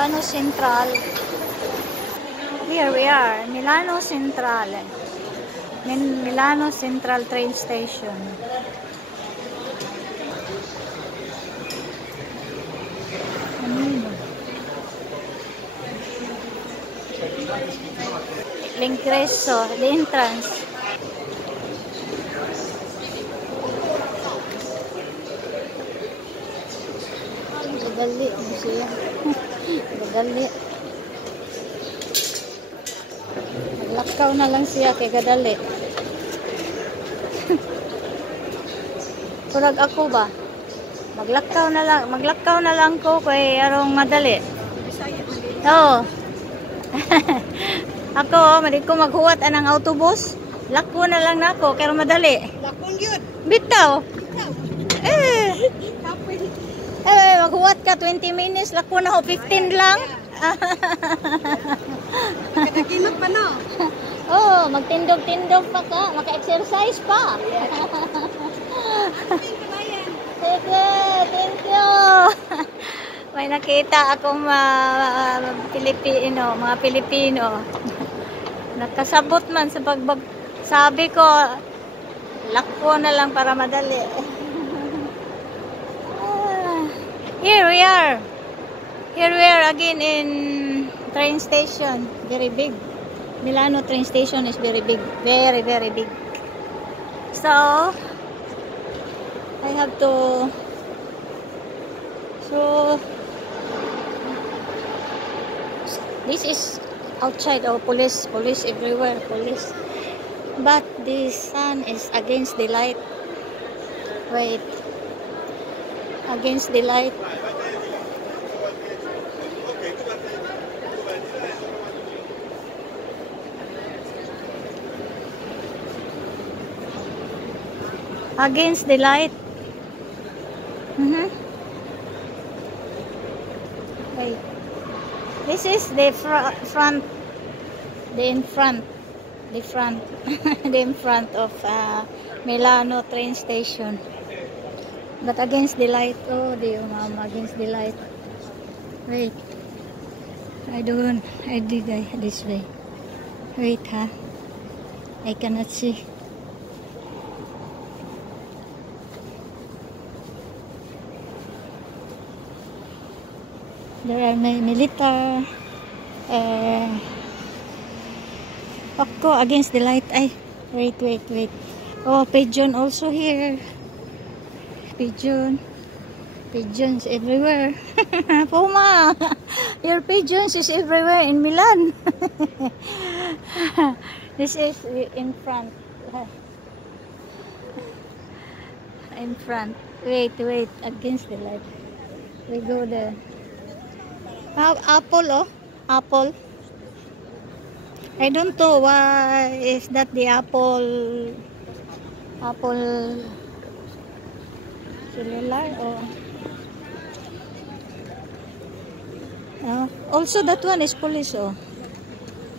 Milano Central. Here we are, Milano Central. Milano Central train station. L'ingresso, the entrance. Gadali siya. Gadali. Maglakaw na lang siya kay gadali. Kurag ako ba? Maglakaw na lang ko kay arong madali. Oo. Ako, madi ko maghuwat anang autobus. Lako na lang nako kay arong madali. Lakon yun. Bitaw. Maghuwat ka 20 minutes, lako na ho 15 lang. Kadaginot pa no? Oh, magtindog-tindog pa ka, maka-exercise pa. Sige, thank you. May nakita akong mga Pilipino. Nakasabot man sa pagbag. Sabi ko, lako na lang para madali. Here we are. Here we are again in train station. Very big. Milano train station is very big. Very, very big. So, I have to... So, this is outside. Oh, police everywhere. Police. But the sun is against the light. Wait. Against the light. Against the light. Wait. This is the front. The in front of Milano train station. But against the light. Oh dear mama, against the light. Wait. I dig this way. Wait, huh? I cannot see. There are military. Ako against the light. Ay, wait. Oh, pigeon also here. Pigeons everywhere. Puma, your pigeons is everywhere in Milan. This is in front. In front. Wait, against the light. We go there. Apple, oh. Apple. I don't know why is that the apple cellular or also that one is police. Oh,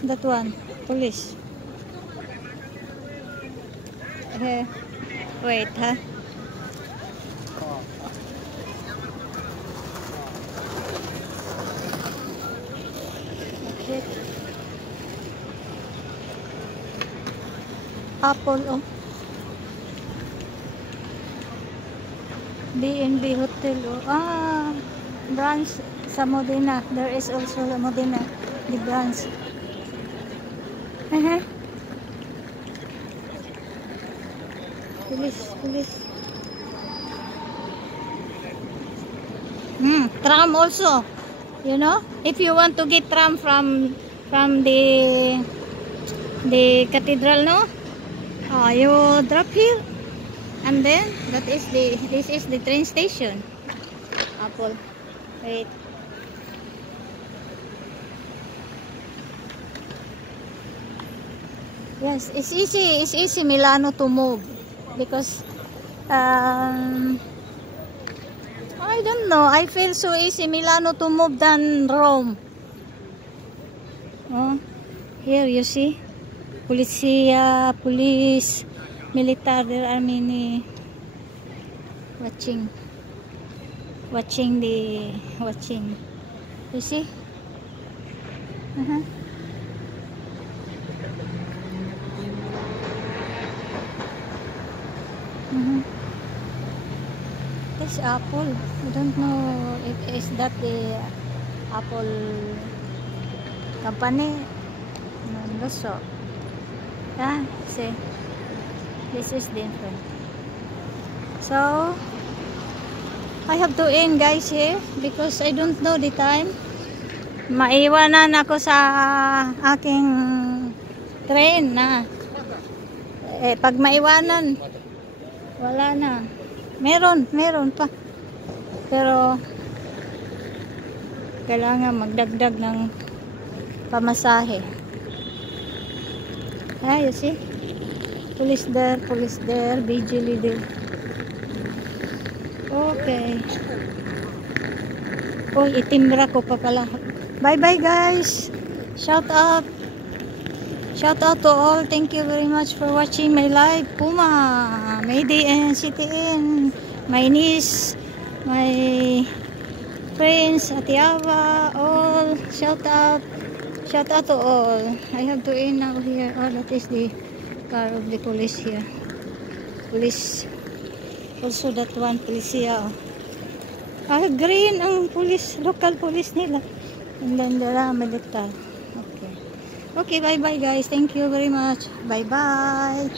that one police. Wait, huh? Okay. Apple, oh. B&B Hotel, oh. Branch sa Modena. There is also the Modena, the branch. Police. Tram also. You know, if you want to get tram from the cathedral, no? You drop here. And then this is the train station. Apple. Wait. Yes, it's easy Milano to move because I don't know, I feel so easy Milano to move than Rome. Oh, here you see police, military, there are many watching. You see? Uh-huh. Mm-hmm. It's apple. I don't know if is that the apple company. No, so. Yeah, see. This is different. So I have to end guys here because I don't know the time. Maiwanan ako sa aking train na. Pag maiwanan, wala na. Meron pa. Pero kailangan magdagdag ng pamasahe. You see? Police there, vigil there. Okay. Oh, itimbra ko pa pala. Bye-bye guys. Shout out to all. Thank you very much for watching my live. Puma, Mayday and CTN, my niece, my friends, Atiava, all. Shout out to all. I have to end now here. Oh, that is the car of the police here. Police. Also that one police here. Green ang police, local police nila. And then there are military. Okay, bye bye guys. Thank you very much. Bye bye.